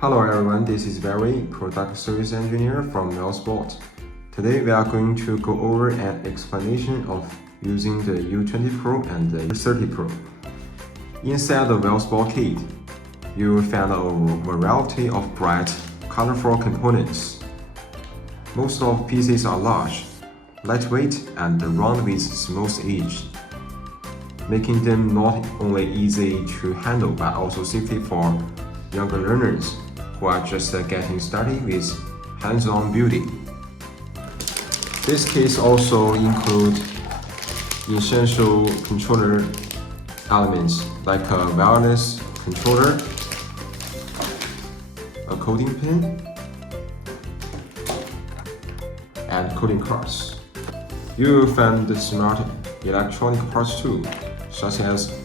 Hello everyone, this is Barry, Product Service Engineer from WhalesBot. Today we are going to go over an explanation of using the U20 Pro and the U30 Pro. Inside the WhalesBot kit, you will find a variety of bright, colorful components. Most of pieces are large, lightweight, and round with smooth edge, making them not only easy to handle but also safety for younger learners who are just getting started with hands-on building. This case also includes essential controller elements like a wireless controller, a coding pin, and coding cards. You will find the smart electronic parts too, such as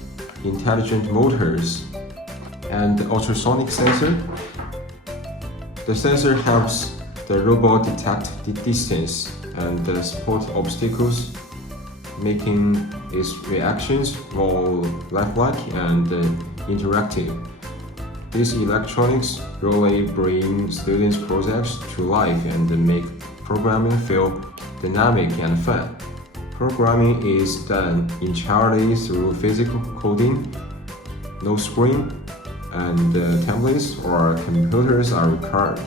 intelligent motors and ultrasonic sensor. The sensor helps the robot detect the distance and spot obstacles, making its reactions more lifelike and interactive. These electronics really bring students' projects to life and make programming feel dynamic and fun. Programming is done entirely through physical coding. No screen and templates or computers are required.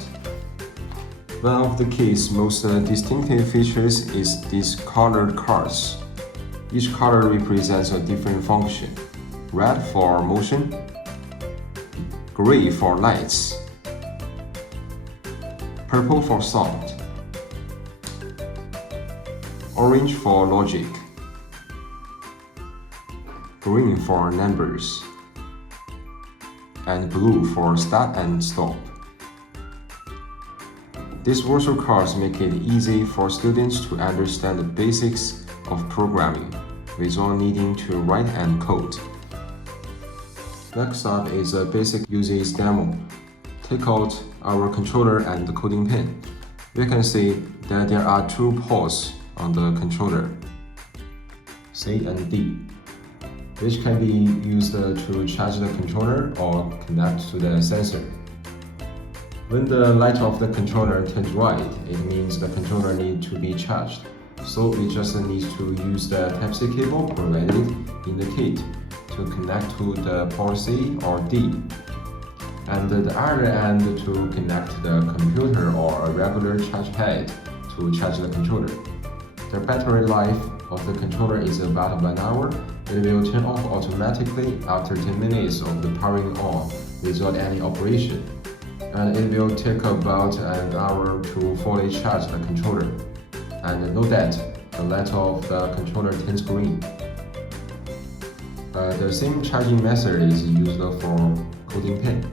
One of the key's most distinctive features is these colored cards. Each color represents a different function: red for motion, gray for lights, purple for sound, orange for logic, green for numbers, and blue for start and stop. These virtual cards make it easy for students to understand the basics of programming without needing to write and code. Next up is a basic usage demo. Take out our controller and the coding pin. We can see that there are two ports on the controller, C and D, which can be used to charge the controller or connect to the sensor. When the light of the controller turns white, it means the controller needs to be charged. So we just need to use the Type-C cable provided in the kit to connect to the port C or D, and the other end to connect the computer or a regular charge pad to charge the controller. The battery life of the controller is about 1 hour. It will turn off automatically after 10 minutes of the powering on without any operation, and it will take about an hour to fully charge the controller. And note that the light of the controller turns green. The same charging method is used for coding pin.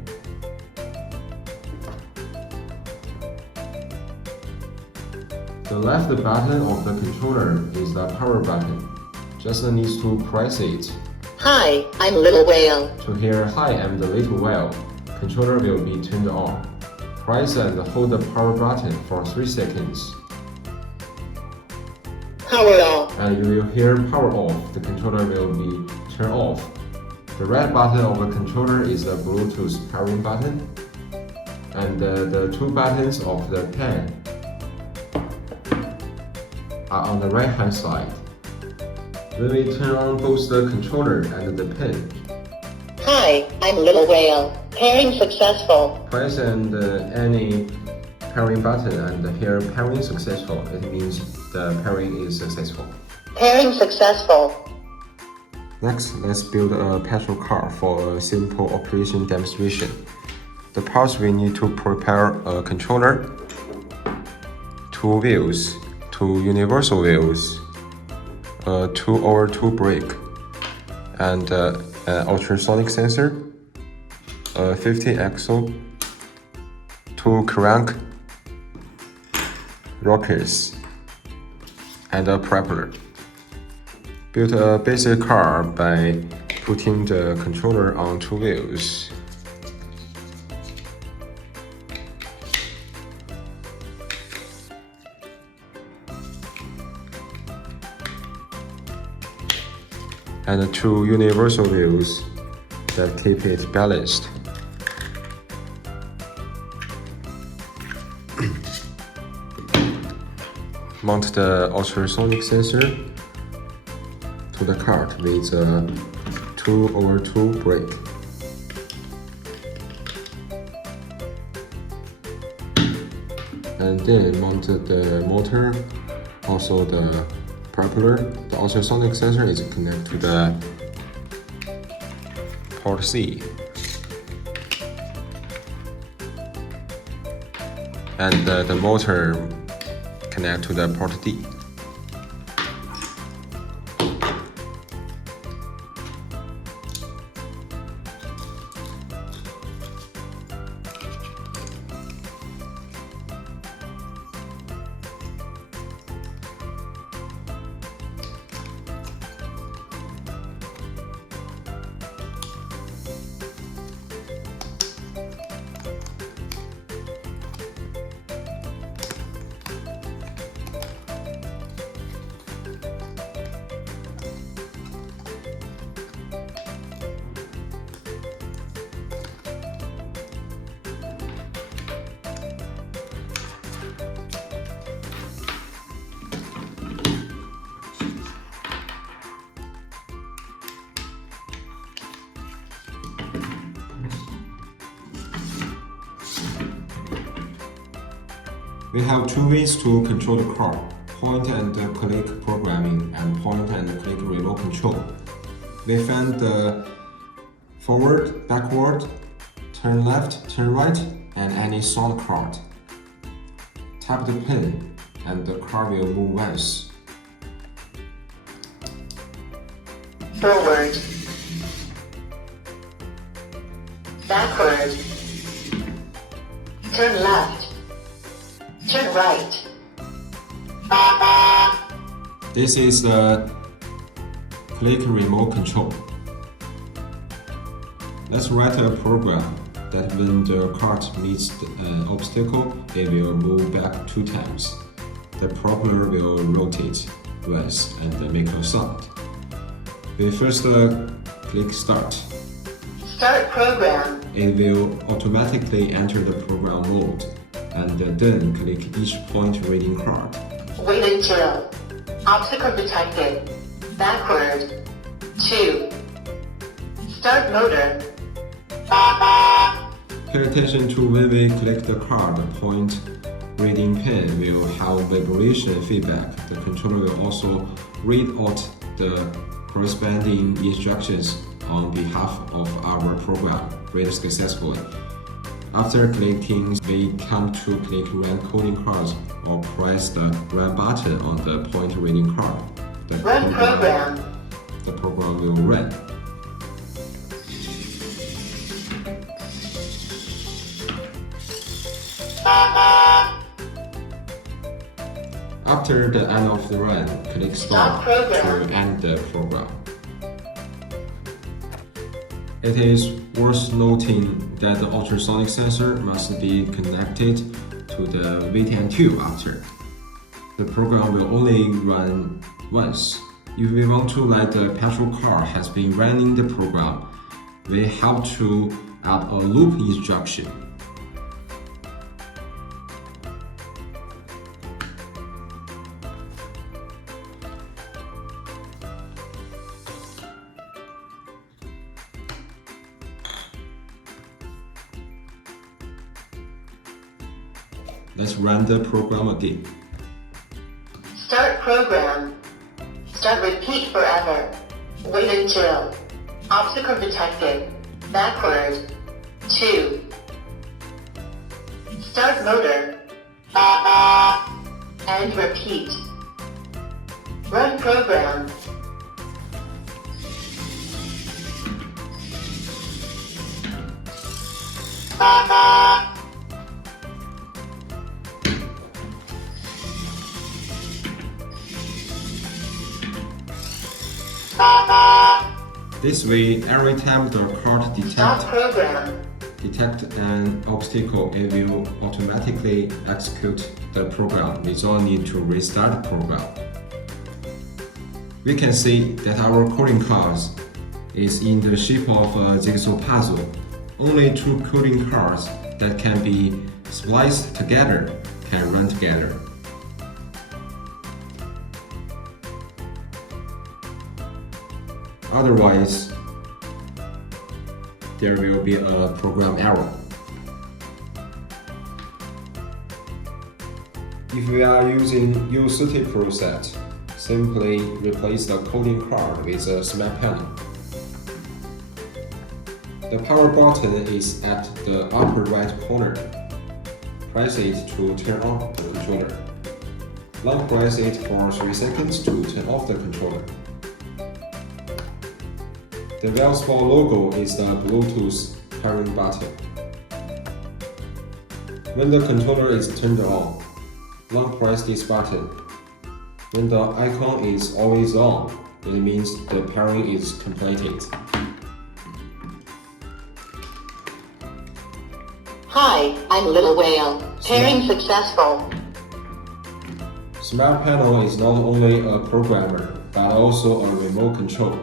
The left button of the controller is the power button. Just needs to press it. Hi, I'm Little Whale. To hear "Hi, I'm the Little Whale," controller will be turned on. Press and hold the power button for 3 seconds. Power off. And you will hear power off. The controller will be turned off. The red button of the controller is the Bluetooth powering button, and the two buttons of the pen are on the right hand side. When we turn on both the controller and the pen, Hi, I'm Little Whale. Pairing successful. press and any pairing button and hear pairing successful. It means the pairing is successful. Pairing successful. Next, let's build a petrol car for a simple operation demonstration. The parts we need to prepare: a controller, 2 wheels, 2 universal wheels, a 2/2 brake, and an ultrasonic sensor, a 50 axle, 2 crank rockers, and a propeller. Build a basic car by putting the controller on 2 wheels. And 2 universal wheels that keep it balanced. Mount the ultrasonic sensor to the card with a 2/2 brake. And then mount the motor, also the propeller. The ultrasonic sensor is connected to the port C. And the motor connect to the port D. We have two ways to control the car: point and click programming and point and click remote control. We find the forward, backward, turn left, turn right, and any sound card. Tap the pin and the car will move once. Forward. Backward. Turn left. Turn right. This is the click remote control. Let's write a program that when the cart meets an obstacle, it will move back 2 times. The propeller will rotate once and make a sound. We first click Start. Start program. It will automatically enter the program mode, and then click each point reading card. Wait until. Obstacle detected. Backward. 2. Start motor. Pay attention to when we click the card, the point reading pin will have vibration feedback. The controller will also read out the corresponding instructions on behalf of our program read successfully. After clicking, we come to click Run coding cards or press the Run button on the point reading card. Run program. The program will run. After the end of the run, click Stop to end the program. It is worth noting that the ultrasonic sensor must be connected to the VTN tube after. The program will only run once. If we want to let the petrol car has been running the program, we have to add a loop instruction. Let's run the program again. Start program. Start repeat forever. Wait until. Obstacle detected. Backward. 2. Start motor. And repeat. Run program. This way, every time the card detect an obstacle, it will automatically execute the program without need to restart the program. We can see that our coding cards is in the shape of a jigsaw puzzle. Only 2 coding cards that can be spliced together can run together. Otherwise, there will be a program error. If we are using U30 Pro set, simply replace the coding card with a smart panel. The power button is at the upper right corner. Press it to turn on the controller. Long press it for 3 seconds to turn off the controller. The WhalesBot logo is the Bluetooth pairing button. When the controller is turned on, long press this button. When the icon is always on, it means the pairing is completed. Hi, I'm Little Whale. Pairing successful. Smart Panel is not only a programmer, but also a remote control.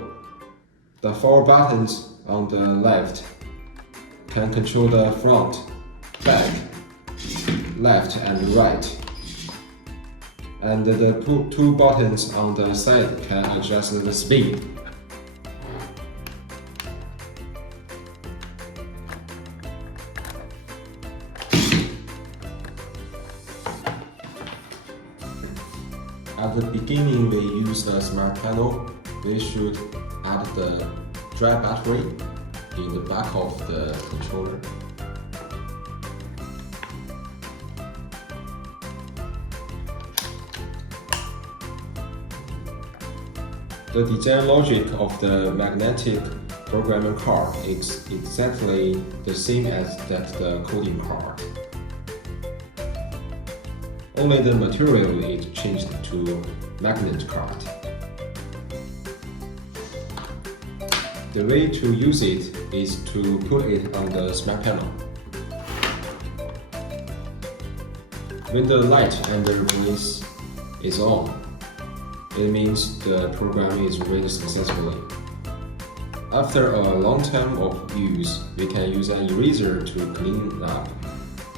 The 4 buttons on the left can control the front, back, left and right. And the 2 buttons on the side can adjust the speed. At the beginning we use the smart panel, we should add the dry battery in the back of the controller. The design logic of the magnetic programming card is exactly the same as that the coding card. Only the material is changed to magnet card. The way to use it is to put it on the smart panel. When the light and the voice is on, it means the program is read successfully. After a long time of use, we can use an eraser to clean up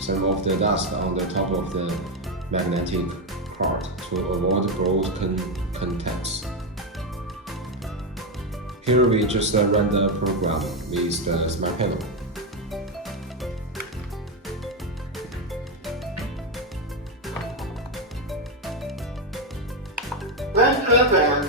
some of the dust on the top of the magnetic card to avoid broken contacts. Here we just run the program with the smart panel. Run program.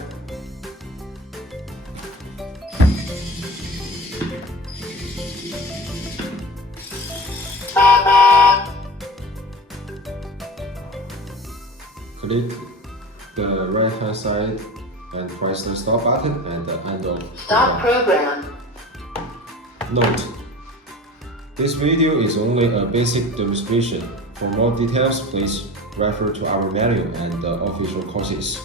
Click the right hand side and press the stop button at the end of Stop program. Note: this video is only a basic demonstration. For more details, please refer to our manual and the official courses.